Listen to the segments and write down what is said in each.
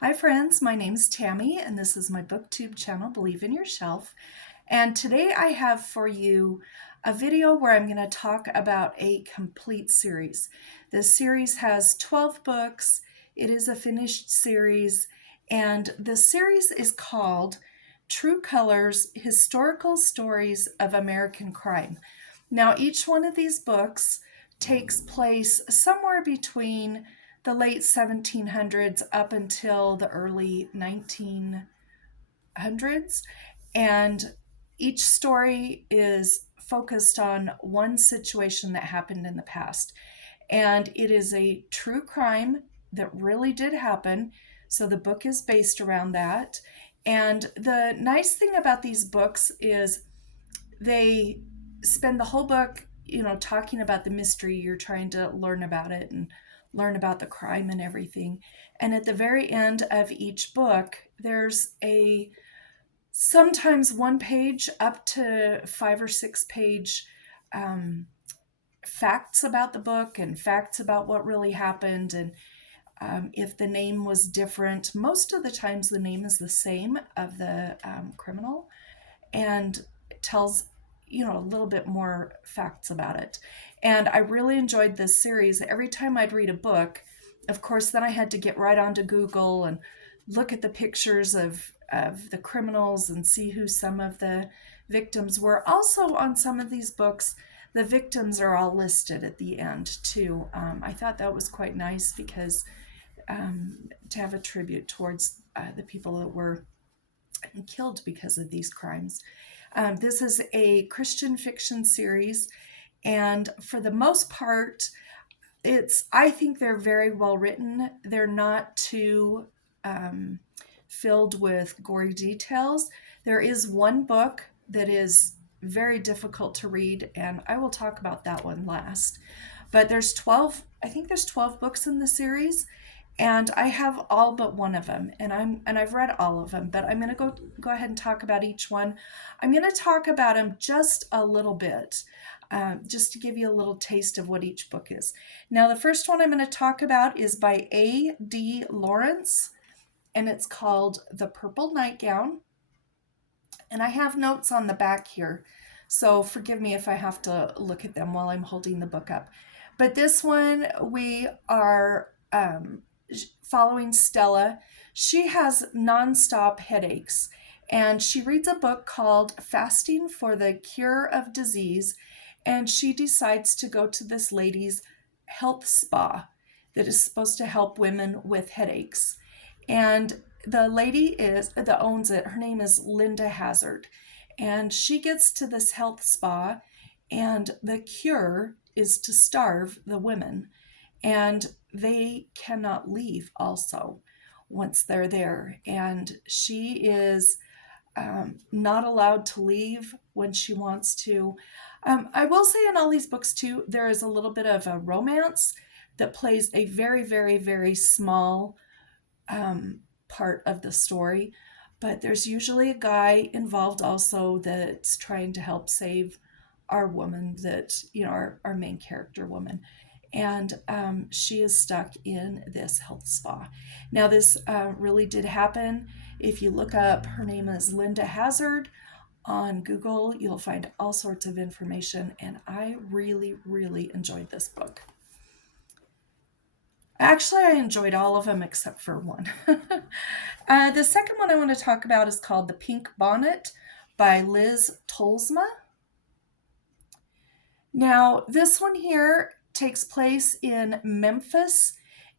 Hi friends, my name is Tammy and this is my booktube channel, Believe in Yourself. And today I have for you a video where I'm going to talk about a complete series. This series has 12 books. It is a finished series, and the series is called True Colors: Historical Stories of American Crime. Now, each one of these books takes place somewhere between the late 1700s up until the early 1900s, and each story is focused on one situation that happened in the past. And it is a true crime that really did happen, so the book is based around that. And the nice thing about these books is they spend the whole book, talking about the mystery. You're trying to learn about it and learn about the crime and everything. And at the very end of each book, there's a sometimes one page up to 5 or 6 page facts about the book and facts about what really happened. And if the name was different, most of the times the name is the same of the criminal, and it tells a little bit more facts about it. And I really enjoyed this series. Every time I'd read a book, of course, then I had to get right onto Google and look at the pictures of the criminals and see who some of the victims were. Also, on some of these books, the victims are all listed at the end too. I thought that was quite nice because to have a tribute towards the people that were killed because of these crimes. This is a Christian fiction series, and for the most part, I think they're very well written. They're not too filled with gory details. There is one book that is very difficult to read, and I will talk about that one last. But I think there's 12 books in the series, and I have all but one of them, and I've read all of them, but I'm going to go ahead and talk about each one. I'm going to talk about them just a little bit, just to give you a little taste of what each book is. Now, the first one I'm going to talk about is by A.D. Lawrence, and it's called The Purple Nightgown. And I have notes on the back here, so forgive me if I have to look at them while I'm holding the book up. But this one, we are following Stella. She has nonstop headaches, and she reads a book called Fasting for the Cure of Disease, and she decides to go to this lady's health spa that is supposed to help women with headaches. And the lady that owns it, her name is Linda Hazard, and she gets to this health spa, and the cure is to starve the women, and they cannot leave also once they're there. And she is not allowed to leave when she wants to. I will say in all these books too, there is a little bit of a romance that plays a very, very, very small part of the story, but there's usually a guy involved also that's trying to help save our woman, our main character woman, and she is stuck in this health spa. Now, this really did happen. If you look up, her name is Linda Hazard on Google, you'll find all sorts of information, and I really, really enjoyed this book. Actually, I enjoyed all of them except for one. The second one I want to talk about is called The Pink Bonnet by Liz Tolsma. Now, this one here takes place in Memphis,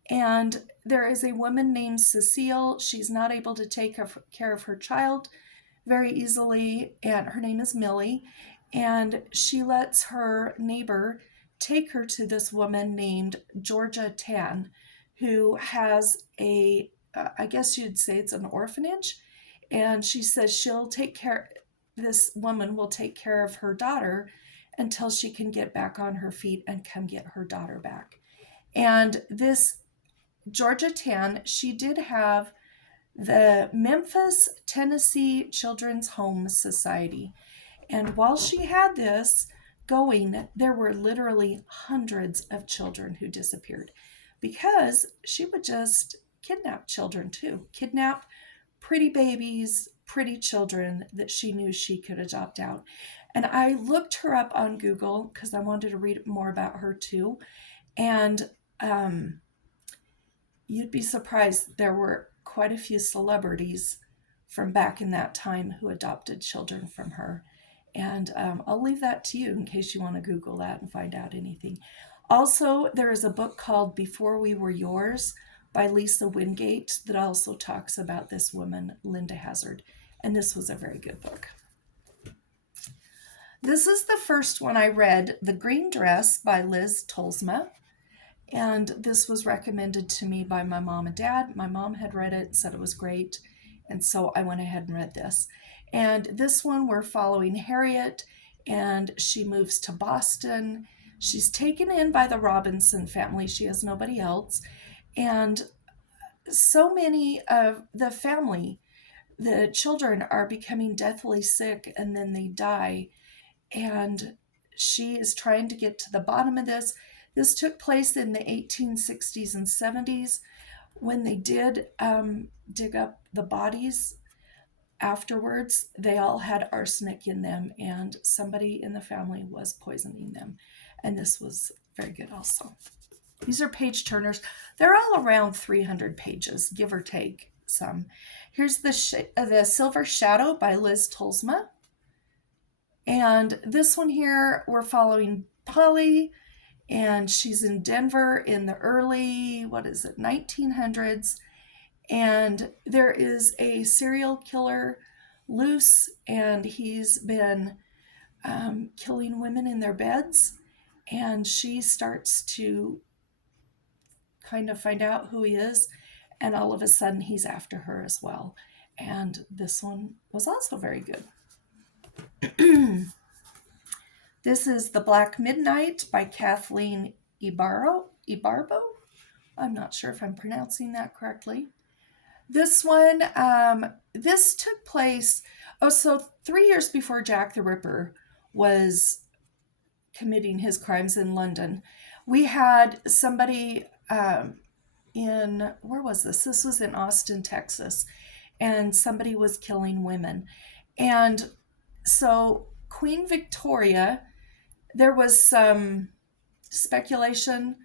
and there is a woman named Cecile. She's not able to take care of her child very easily, and her name is Millie, and she lets her neighbor take her to this woman named Georgia Tan, who has I guess you'd say it's an orphanage, and she says this woman will take care of her daughter until she can get back on her feet and come get her daughter back. And this Georgia Tan, she did have the Memphis, Tennessee Children's Home Society. And while she had this going, there were literally hundreds of children who disappeared because she would just kidnap children too. Kidnap pretty babies, pretty children that she knew she could adopt out. And I looked her up on Google because I wanted to read more about her too. And you'd be surprised, there were quite a few celebrities from back in that time who adopted children from her. And I'll leave that to you in case you want to Google that and find out anything. Also, there is a book called Before We Were Yours by Lisa Wingate that also talks about this woman, Linda Hazard. And this was a very good book. This is the first one I read, The Green Dress by Liz Tolsma. And this was recommended to me by my mom and dad. My mom had read it and said it was great. And so I went ahead and read this. And this one, we're following Harriet, and she moves to Boston. She's taken in by the Robinson family. She has nobody else. And so many of the family, the children are becoming deathly sick and then they die. And she is trying to get to the bottom of this. This took place in the 1860s and 70s. When they did dig up the bodies afterwards, they all had arsenic in them, and somebody in the family was poisoning them. And this was very good also. These are page turners. They're all around 300 pages, give or take some. Here's the Silver Shadow by Liz Tolsma. And this one here, we're following Polly, and she's in Denver in the early, 1900s. And there is a serial killer loose, and he's been killing women in their beds. And she starts to kind of find out who he is, and all of a sudden he's after her as well. And this one was also very good. This is The Black Midnight by Kathleen Ibarbo. I'm not sure if I'm pronouncing that correctly. This one, this took place, 3 years before Jack the Ripper was committing his crimes in London. We had somebody where was this? This was in Austin, Texas, and somebody was killing women. And so Queen Victoria, there was some speculation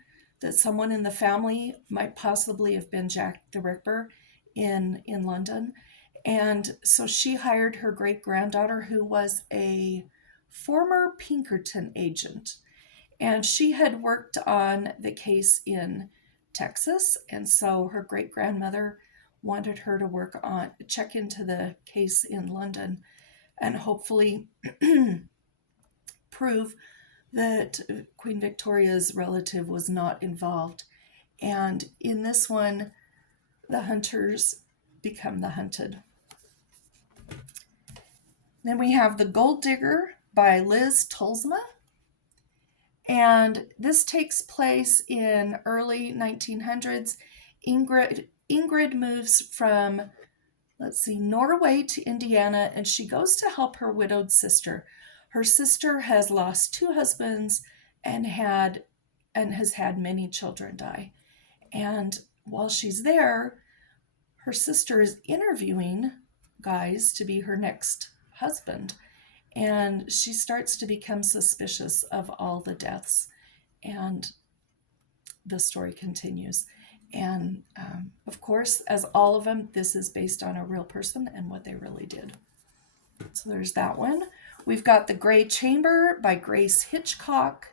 that someone in the family might possibly have been Jack the Ripper in London. And so she hired her great-granddaughter, who was a former Pinkerton agent. And she had worked on the case in Texas. And so her great-grandmother wanted her to check into the case in London and hopefully prove that Queen Victoria's relative was not involved. And in this one, the hunters become the hunted. Then we have The Gold Digger by Liz Tolsma. And this takes place in early 1900s. Ingrid moves from, Norway to Indiana, and she goes to help her widowed sister. Her sister has lost 2 husbands and has had many children die. And while she's there, her sister is interviewing guys to be her next husband. And she starts to become suspicious of all the deaths. And the story continues. And of course, as all of them, this is based on a real person and what they really did. So there's that one. We've got The Gray Chamber by Grace Hitchcock.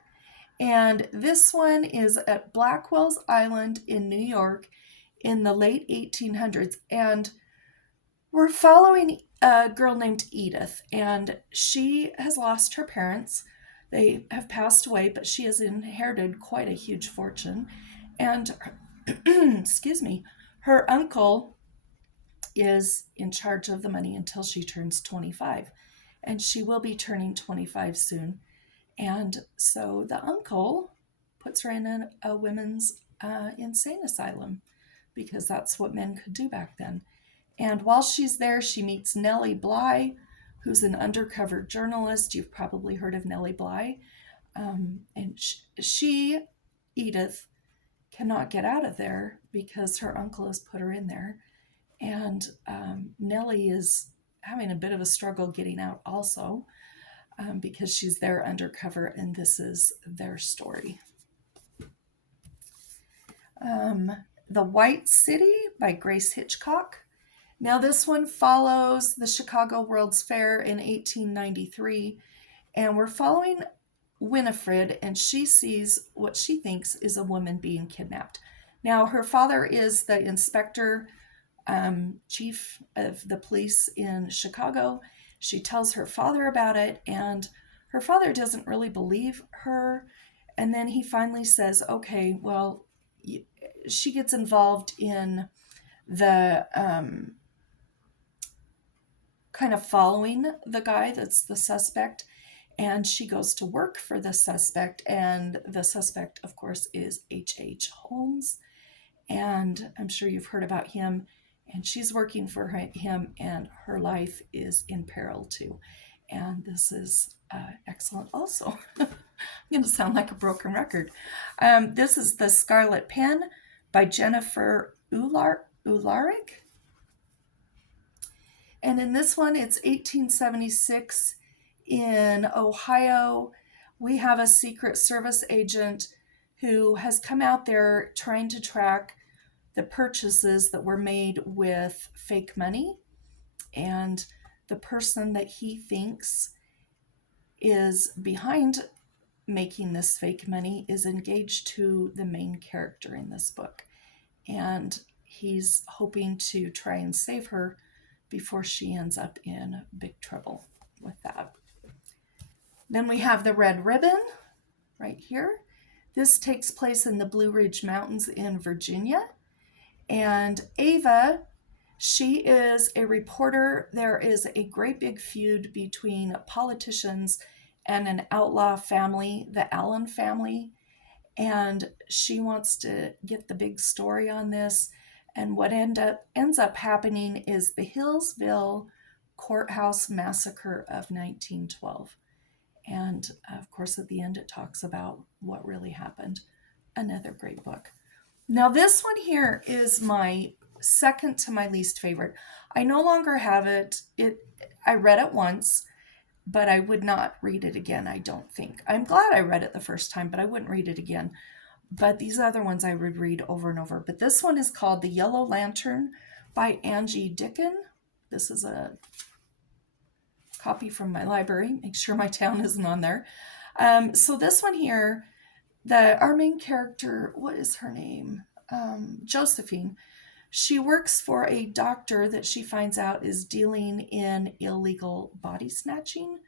And this one is at Blackwell's Island in New York in the late 1800s. And we're following a girl named Edith, and she has lost her parents. They have passed away, but she has inherited quite a huge fortune. And her uncle is in charge of the money until she turns 25. And she will be turning 25 soon. And so the uncle puts her in a women's insane asylum, because that's what men could do back then. And while she's there, she meets Nellie Bly, who's an undercover journalist. You've probably heard of Nellie Bly. And she, Edith, cannot get out of there because her uncle has put her in there. And Nellie is having a bit of a struggle getting out also, because she's there undercover, and this is their story. The White City by Grace Hitchcock. Now, this one follows the Chicago World's Fair in 1893, and we're following Winifred, and she sees what she thinks is a woman being kidnapped. Now, her father is the inspector, chief of the police in Chicago. She tells her father about it, and her father doesn't really believe her. And then he finally says, okay, well, she gets involved in the kind of following the guy that's the suspect, and she goes to work for the suspect, and the suspect, of course, is H.H. Holmes, and I'm sure you've heard about him, and she's working for him, and her life is in peril too. And this is excellent also. I'm going to sound like a broken record. This is The Scarlet Pen by Jennifer Uhlarik. And in this one, it's 1876 in Ohio. We have a Secret Service agent who has come out there trying to track the purchases that were made with fake money. And the person that he thinks is behind making this fake money is engaged to the main character in this book. And he's hoping to try and save her before she ends up in big trouble with that. Then we have The Red Ribbon right here. This takes place in the Blue Ridge Mountains in Virginia. And Ava, she is a reporter. There is a great big feud between politicians and an outlaw family, the Allen family. And she wants to get the big story on this. And what ends up happening is the Hillsville Courthouse Massacre of 1912. And of course, at the end, it talks about what really happened. Another great book. Now, this one here is my second to my least favorite. I no longer have it. I read it once, but I would not read it again, I don't think. I'm glad I read it the first time, but I wouldn't read it again. But these other ones I would read over and over. But this one is called The Yellow Lantern by Angie Dicken. This is a copy from my library. Make sure my town isn't on there. So this one here, our main character, what is her name? Josephine. She works for a doctor that she finds out is dealing in illegal body snatching,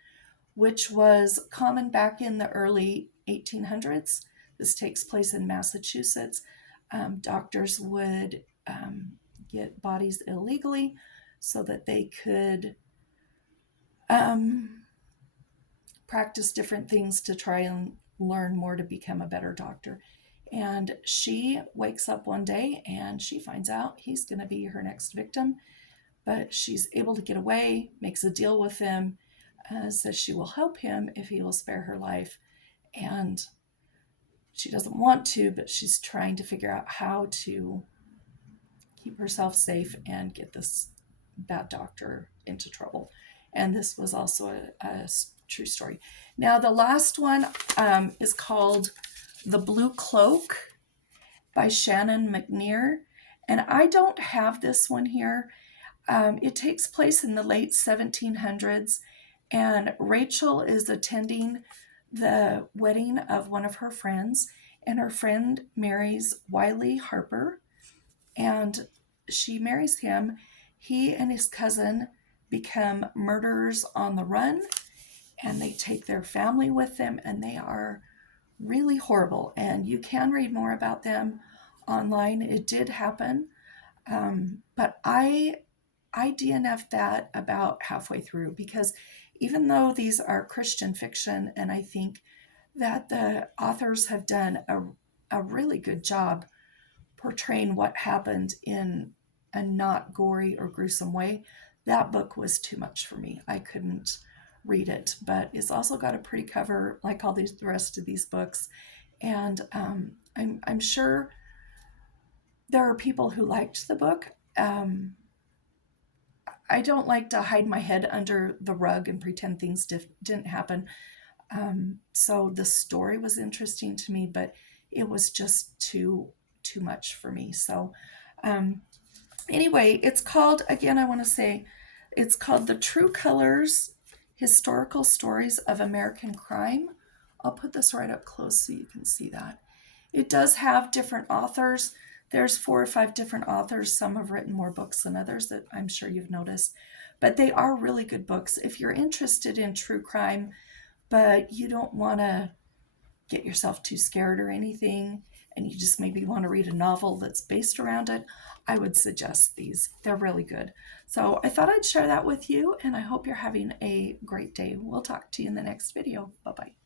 which was common back in the early 1800s. This takes place in Massachusetts. Doctors would get bodies illegally so that they could practice different things to try and learn more to become a better doctor. And she wakes up one day and she finds out he's going to be her next victim, but she's able to get away, makes a deal with him, says she will help him if he will spare her life. And she doesn't want to, but she's trying to figure out how to keep herself safe and get this bad doctor into trouble. And this was also a true story. Now, the last one is called The Blue Cloak by Shannon McNear. And I don't have this one here. It takes place in the late 1700s, and Rachel is attending the wedding of one of her friends, and her friend marries Wiley Harper, and she marries him. He and his cousin become murderers on the run, and they take their family with them, and they are really horrible. And you can read more about them online. It did happen, but I DNF'd that about halfway through, because even though these are Christian fiction, and I think that the authors have done a really good job portraying what happened in a not gory or gruesome way, that book was too much for me. I couldn't read it, but it's also got a pretty cover like all the rest of these books. And I'm sure there are people who liked the book. I don't like to hide my head under the rug and pretend things didn't happen. So the story was interesting to me, but it was just too much for me. So um, anyway, it's called, again, I want to say, it's called The True Colors: Historical Stories of American Crime. I'll put this right up close so you can see that. It does have different authors. There's 4 or 5 different authors. Some have written more books than others, that I'm sure you've noticed. But they are really good books. If you're interested in true crime, but you don't want to get yourself too scared or anything, and you just maybe want to read a novel that's based around it, I would suggest these. They're really good. So I thought I'd share that with you, and I hope you're having a great day. We'll talk to you in the next video. Bye-bye.